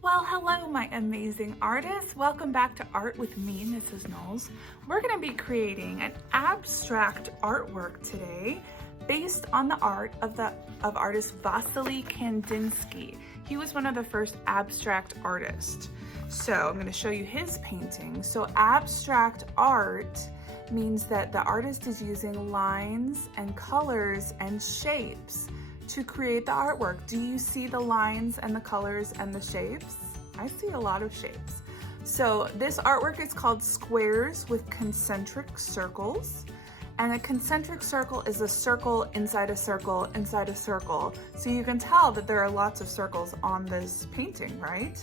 Well, hello, my amazing artists. Welcome back to Art with me, Mrs. Knowles. We're going to be creating an abstract artwork today based on the art of artist Vasily Kandinsky. He was one of the first abstract artists. So I'm going to show you his painting. So abstract art means that the artist is using lines and colors and shapes to create the artwork. Do you see the lines and the colors and the shapes? I see a lot of shapes. So this artwork is called Squares with Concentric Circles. And a concentric circle is a circle inside a circle inside a circle. So you can tell that there are lots of circles on this painting, right?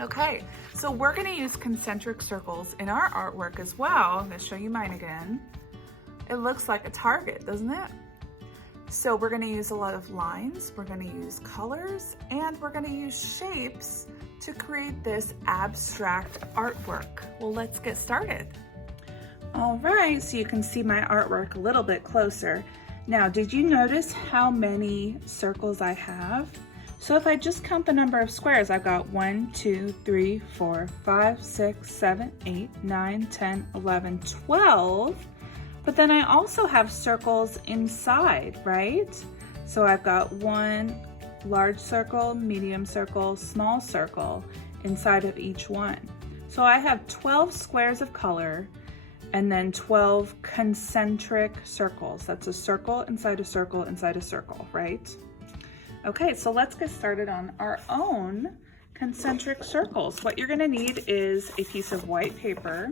Okay, so we're gonna use concentric circles in our artwork as well. I'm gonna show you mine again. It looks like a target, doesn't it? So we're gonna use a lot of lines, we're gonna use colors, and we're gonna use shapes to create this abstract artwork. Well, let's get started. All right, so you can see my artwork a little bit closer. Now, did you notice how many circles I have? So if I just count the number of squares, I've got 1, 2, 3, 4, 5, 6, 7, 8, 9, 10, 11, 12. But then I also have circles inside, right? So I've got one large circle, medium circle, small circle inside of each one. So I have 12 squares of color and then 12 concentric circles. That's a circle inside a circle inside a circle, right? Okay, so let's get started on our own concentric circles. What you're gonna need is a piece of white paper.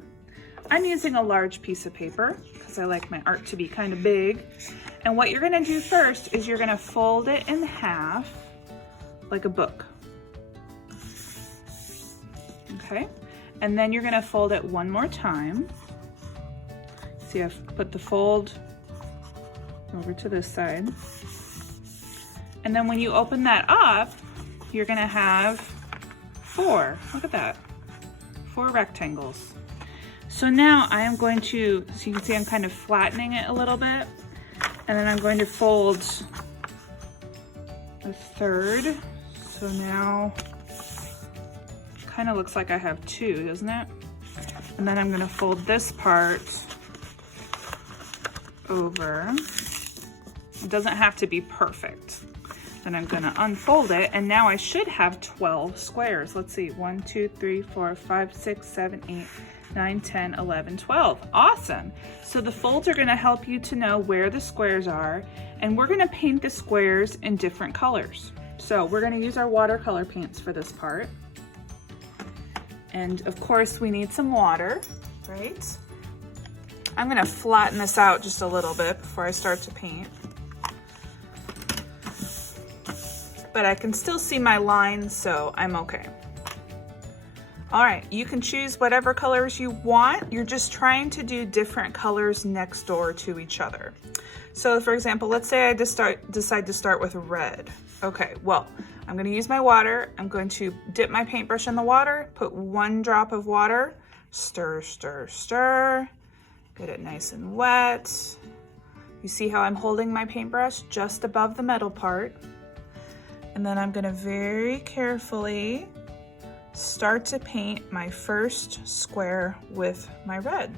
I'm using a large piece of paper because I like my art to be kind of big. And what you're gonna do first is you're gonna fold it in half like a book. Okay, and then you're gonna fold it one more time. See, I've put the fold over to this side. And then when you open that up, you're gonna have 4, look at that, 4 rectangles. So now I am going to, so you can see I'm kind of flattening it a little bit, and then I'm going to fold a third. So now kind of looks like I have 2, doesn't it? And then I'm gonna fold this part over. It doesn't have to be perfect. Then I'm gonna unfold it, and now I should have 12 squares. Let's see, 1, 2, 3, 4, 5, 6, 7, 8, 9, 10, 11, 12. Awesome. So the folds are gonna help you to know where the squares are, and we're gonna paint the squares in different colors. So we're gonna use our watercolor paints for this part. And of course we need some water, right? I'm gonna flatten this out just a little bit before I start to paint. But I can still see my lines, so I'm okay. All right, you can choose whatever colors you want. You're just trying to do different colors next door to each other. So for example, let's say I decide to start with red. Okay, well, I'm gonna use my water. I'm going to dip my paintbrush in the water, put 1 drop of water, stir, stir, stir, get it nice and wet. You see how I'm holding my paintbrush just above the metal part. And then I'm gonna very carefully start to paint my first square with my red.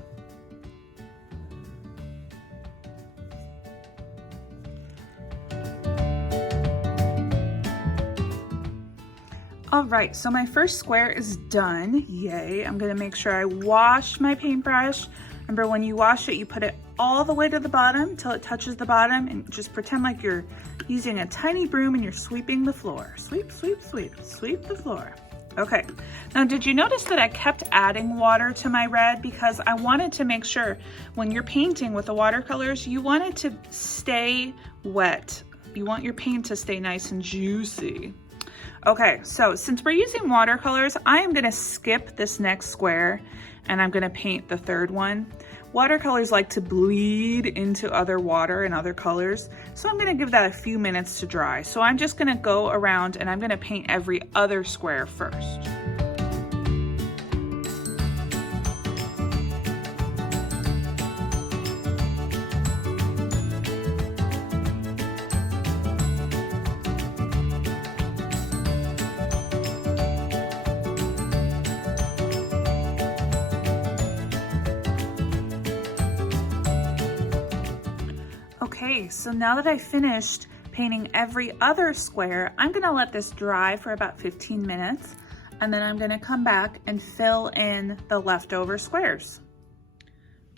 All right, so my first square is done, yay. I'm gonna make sure I wash my paintbrush. Remember, when you wash it, you put it all the way to the bottom until it touches the bottom, and just pretend like you're using a tiny broom and you're sweeping the floor. Sweep, sweep, sweep, sweep the floor. Okay, now did you notice that I kept adding water to my red? Because I wanted to make sure when you're painting with the watercolors, you want it to stay wet. You want your paint to stay nice and juicy. Okay, so since we're using watercolors, I am gonna skip this next square and I'm gonna paint the third one. Watercolors like to bleed into other water and other colors, so I'm gonna give that a few minutes to dry. So I'm just gonna go around and I'm gonna paint every other square first. Okay, so now that I finished painting every other square, I'm gonna let this dry for about 15 minutes, and then I'm gonna come back and fill in the leftover squares.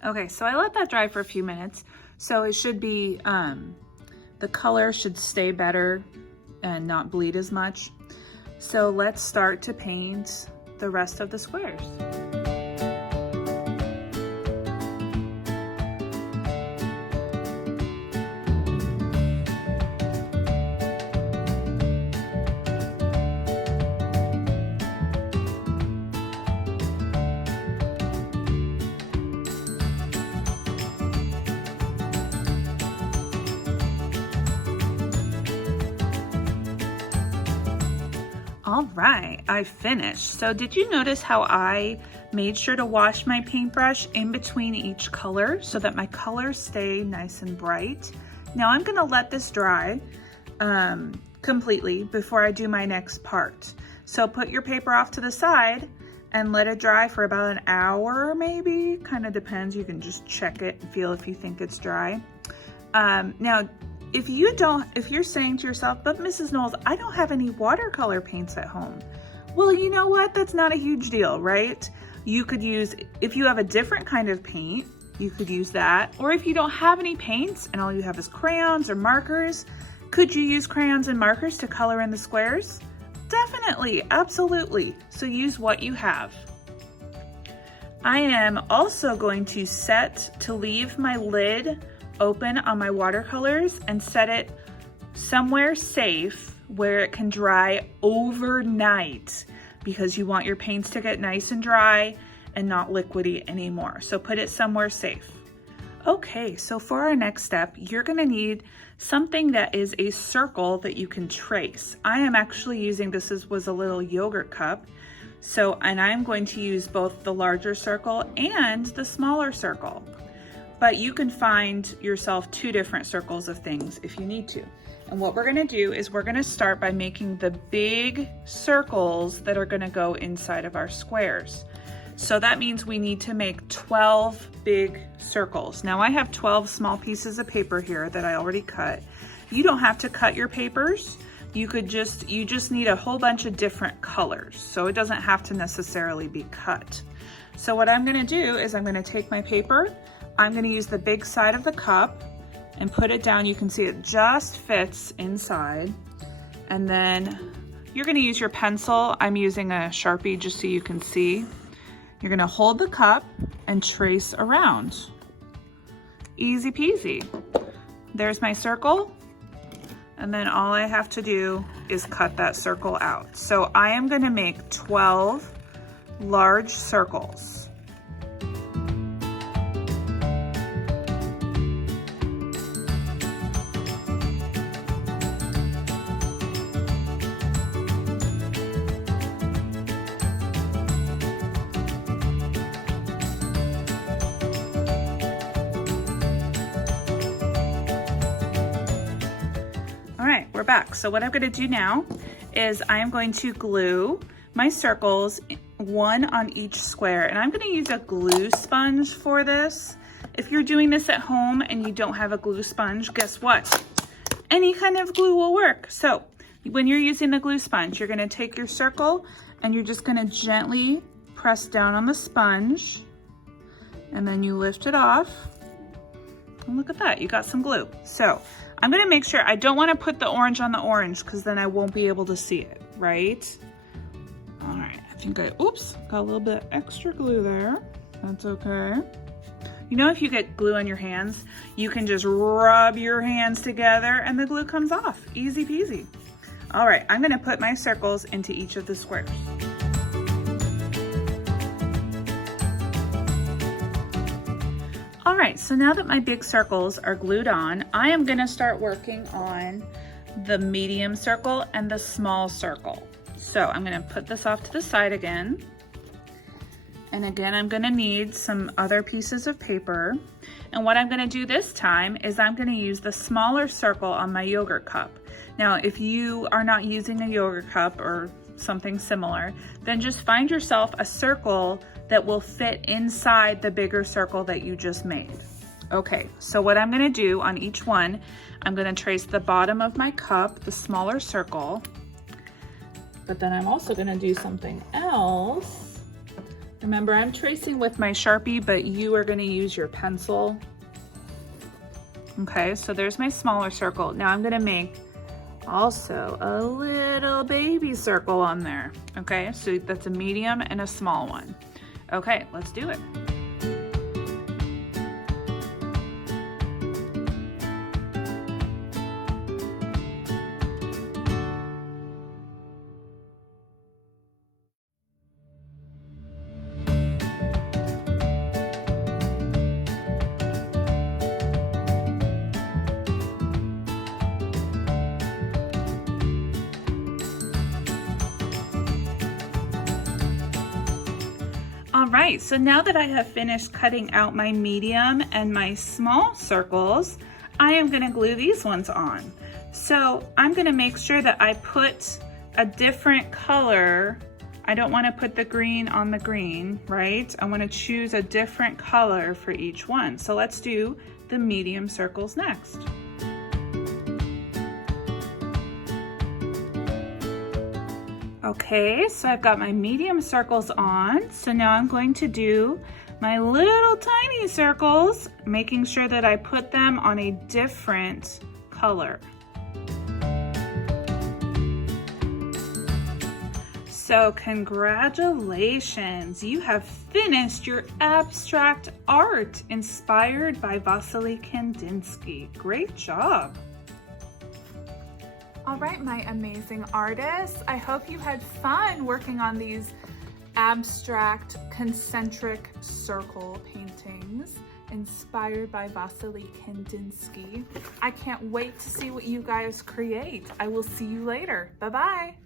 Okay, so I let that dry for a few minutes, so it should be, the color should stay better and not bleed as much. So let's start to paint the rest of the squares. All right, I finished. So did you notice how I made sure to wash my paintbrush in between each color so that my colors stay nice and bright? Now I'm gonna let this dry completely before I do my next part. So put your paper off to the side and let it dry for about an hour maybe, kind of depends. You can just check it and feel if you think it's dry. Now, if you're saying to yourself, but Mrs. Knowles, I don't have any watercolor paints at home. Well, you know what? That's not a huge deal, right? You could use, if you have a different kind of paint, you could use that. Or if you don't have any paints and all you have is crayons or markers, could you use crayons and markers to color in the squares? Definitely, absolutely. So use what you have. I am also going to set to leave my lid open on my watercolors and set it somewhere safe where it can dry overnight, because you want your paints to get nice and dry and not liquidy anymore. So put it somewhere safe. Okay, so for our next step, you're gonna need something that is a circle that you can trace. I am actually using, was a little yogurt cup. And I'm going to use both the larger circle and the smaller circle. But you can find yourself two different circles of things if you need to. And what we're gonna do is we're gonna start by making the big circles that are gonna go inside of our squares. So that means we need to make 12 big circles. Now I have 12 small pieces of paper here that I already cut. You don't have to cut your papers. You just need a whole bunch of different colors. So it doesn't have to necessarily be cut. So what I'm gonna do is I'm gonna take my paper, I'm gonna use the big side of the cup and put it down. You can see it just fits inside. And then you're gonna use your pencil. I'm using a Sharpie just so you can see. You're gonna hold the cup and trace around. Easy peasy. There's my circle. And then all I have to do is cut that circle out. So I am gonna make 12 large circles. We're back. So what I'm going to do now is I'm going to glue my circles, one on each square, and I'm going to use a glue sponge for this. If you're doing this at home and you don't have a glue sponge, guess what? Any kind of glue will work. So when you're using the glue sponge, you're going to take your circle and you're just going to gently press down on the sponge, and then you lift it off. And look at that, you got some glue. So I'm gonna make sure, I don't wanna put the orange on the orange because then I won't be able to see it, right? All right, I think oops, got a little bit extra glue there. That's okay. You know, if you get glue on your hands, you can just rub your hands together and the glue comes off, easy peasy. All right, I'm gonna put my circles into each of the squares. All right, so now that my big circles are glued on, I am gonna start working on the medium circle and the small circle. So I'm gonna put this off to the side again. And again, I'm gonna need some other pieces of paper. And what I'm gonna do this time is I'm gonna use the smaller circle on my yogurt cup. Now, if you are not using a yogurt cup or something similar, then just find yourself a circle that will fit inside the bigger circle that you just made. Okay, so what I'm gonna do on each one, I'm gonna trace the bottom of my cup, the smaller circle, but then I'm also gonna do something else. Remember, I'm tracing with my Sharpie, but you are gonna use your pencil. Okay, so there's my smaller circle. Now I'm gonna make also a little baby circle on there. Okay, so that's a medium and a small one. Okay, let's do it. All right, so now that I have finished cutting out my medium and my small circles, I am gonna glue these ones on. So I'm gonna make sure that I put a different color. I don't wanna put the green on the green, right? I wanna choose a different color for each one. So let's do the medium circles next. Okay, so I've got my medium circles on. So now I'm going to do my little tiny circles, making sure that I put them on a different color. So congratulations, you have finished your abstract art inspired by Vasily Kandinsky. Great job. All right, my amazing artists, I hope you had fun working on these abstract concentric circle paintings inspired by Vasily Kandinsky. I can't wait to see what you guys create. I will see you later. Bye-bye.